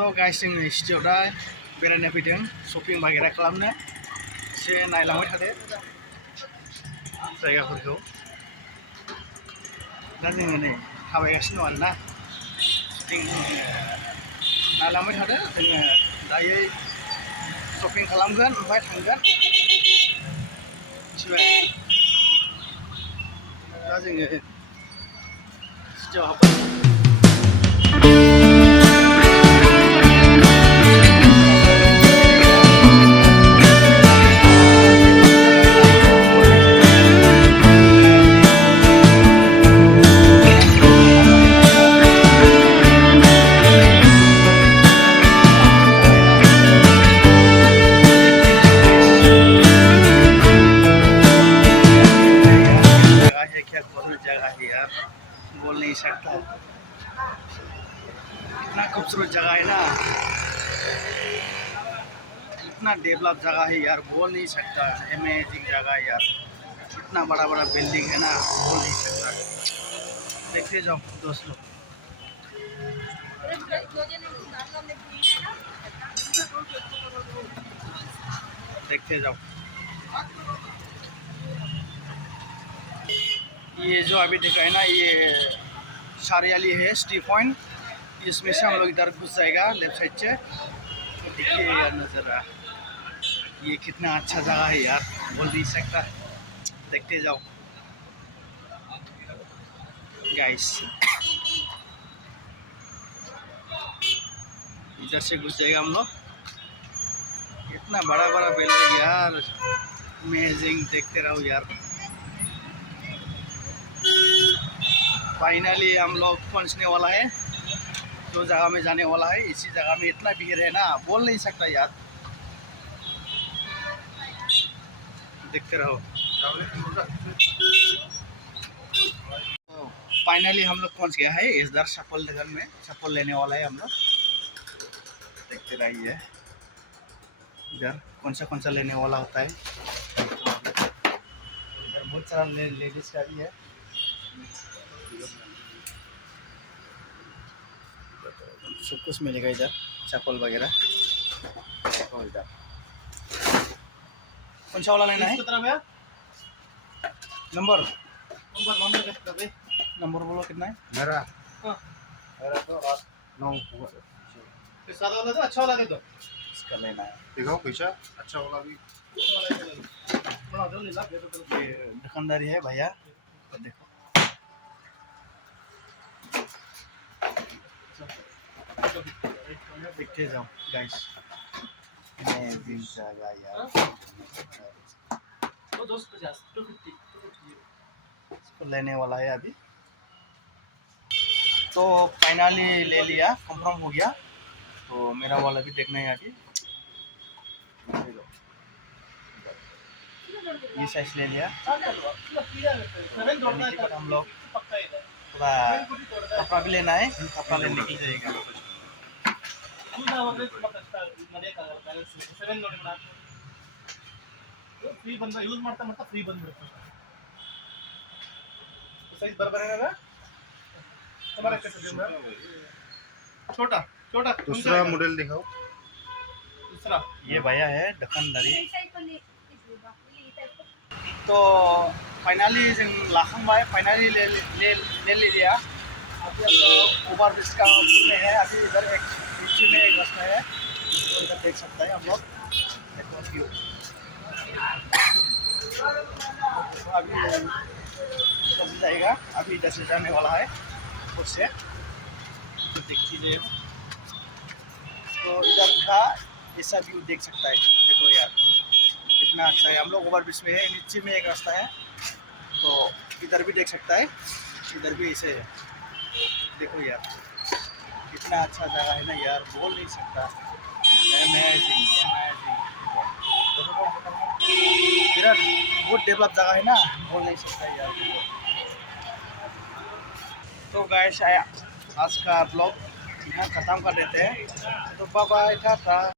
तो गाइस जोङो सिटियाव दा बेरायनो फैदों शपिं बागेरा खालामनो एसे नायलांबाय थादो जायगाफोरखौ दा जोङो नै थाबायगासिनो दं आरोना नायलांबाय थादो जोङो दायो शपिं खालामगोन ओमफ्राय थांगोन मिथिबाय दा जोङो सिटियाव हाबबाय क्या जगह है यार बोल नहीं सकता इतना खूबसूरत जगह है ना इतना डेवलप जगह है यार बोल नहीं सकता अमेजिंग जगह है यार इतना बड़ा बड़ा बिल्डिंग है ना बोल नहीं सकता देखते जाओ दोस्तों देखते जाओ ये जो अभी देखा है ना ये शारियाली है सिटी पॉइंट इसमें से हम लोग इधर घुस जाएगा लेफ्ट साइड से तो देखिए यार नज़ारा ये कितना अच्छा जगह है यार बोल नहीं सकता देखते जाओ गाइस इधर से घुस जाएगा हम लोग इतना बड़ा बड़ा बिल्डिंग यार अमेजिंग देखते रहो यार फाइनली हम लोग पहुंचने वाला है जो जगह में जाने वाला है इसी जगह में इतना भीड़ है ना बोल नहीं सकता यार देखते रहो फाइनली हम लोग पहुंच गया है इधर चप्पल दुकान में चप्पल लेने वाला है हम लोग देखते रहिए इधर कौन सा लेने वाला होता है इधर बहुत सारा लेडीज का भी है सब कुछ मिलेगा इधर चप्पल वगैरह इधर कौन सा वाला लेना है नंबर नंबर बोलो कितना है मेरा तो 9 सादा वाला तो अच्छा वाला दे दो इसका लेना है दिखाओ पैसा अच्छा वाला भी ये दुकानदारी है भैया देखो देखते जाओ गाइस अमेजिंग जगह यार 250 250 इसको लेने वाला है अभी तो फाइनली ले लिया कंफर्म हो गया तो मेरा वाला भी देखना है अभी ये साइज ले लिया हम लोग थोड़ा कपड़ा भी लेना है कपड़ा लेने के लिए जाएगा ಫ್ರೀ ಬಂದ ಯೂಸ್ ಮಾಡ್ತಾ ಮಾಡ್ತಾ ಫ್ರೀ ಬಂದ್ಬಿಡುತ್ತೆ ಸೈಜ್ बराबर है ना तुम्हारा कैसे दिन छोटा छोटा दूसरा मॉडल दिखाओ दूसरा ये भैया है दुकानदारी तो फाइनली जों लाखांबाय फाइनली ले लिया अभी हम लोग ओवर ब्रिज का ऊपर में है अभी इधर एक नीचे में एक रास्ता है तो इधर देख सकते हैं हम लोग देखो व्यू अभी इधर से जाएगा अभी इधर से जाने वाला है ऊपर से तो देख लीजिए तो इधर का ऐसा व्यू देख सकता है देखो यार कितना अच्छा है हम लोग ओवर ब्रिज में है नीचे में एक रास्ता है तो इधर भी देख सकता है इधर भी ऐसे है देखो यार कितना अच्छा जगह है ना यार बोल नहीं सकता अमेजिंग विराट बहुत डेवलप जगह है ना बोल नहीं सकता यार तो गाइस आज का ब्लॉग यहाँ ख़त्म कर देते हैं तो बाय बाय टाटा।